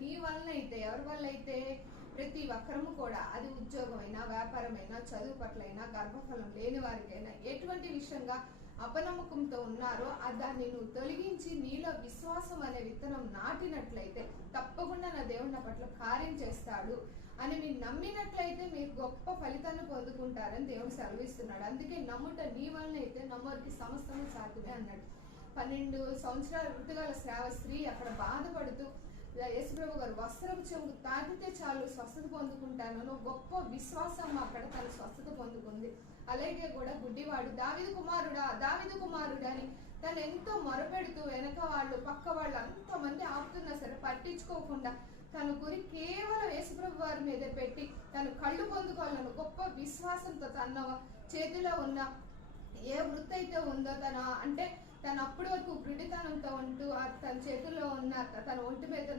నీ వలన అయితే, ఎవరి వల్ల అయితే, ప్రతి ఒక్కరము కూడా, అది ఉద్యోగమైనా, వ్యాపారమైనా, చదువు పట్లైనా, గర్భఫలం లేని వారికైనా, ఎటువంటి విషయంగా అపనమ్మకంతో ఉన్నారో దాన్ని నువ్వు తొలగించి నీలో విశ్వాసం అనే విత్తనం నాటినట్లయితే తప్పకుండా నా దేవుడు నా పట్ల కార్యం చేస్తాడు అని మీరు నమ్మినట్లయితే మీరు గొప్ప ఫలితాన్ని పొందుకుంటారని దేవుడు సెలవిస్తున్నాడు. అందుకే నమ్ముట నీ వలన అయితే నమ్మరికి సమస్తము సాధ్యమే అన్నాడు. 12 సంవత్సరాల ఋతుగల శ్రావ స్త్రీ అక్కడ బాధపడుతూ యేసుప్రభు గారు వస్త్రపు చెంగు తాకితే చాలు స్వస్థత పొందుకుంటాను గొప్ప విశ్వాసం అక్కడ తను స్వస్థత పొందుకుంది. అలాగే కూడా గుడ్డివాడు దావీదు కుమారుడా అని తను ఎంతో మొరపెడుతూ వెనక వాళ్ళు పక్క వాళ్ళు అంతమంది ఆపుతున్నా సరే పట్టించుకోకుండా తన గురి కేవలం యేసుప్రభు వారి మీద పెట్టి తను కళ్ళు పొందుకోవాలను గొప్ప విశ్వాసంతో తన చేతిలో ఉన్న ఏ వృత్తి అయితే ఉందో తన అప్పటి వరకు గుడితనంతో ఉంటూ తన చేతుల్లో ఉన్న తన ఒంటి మీద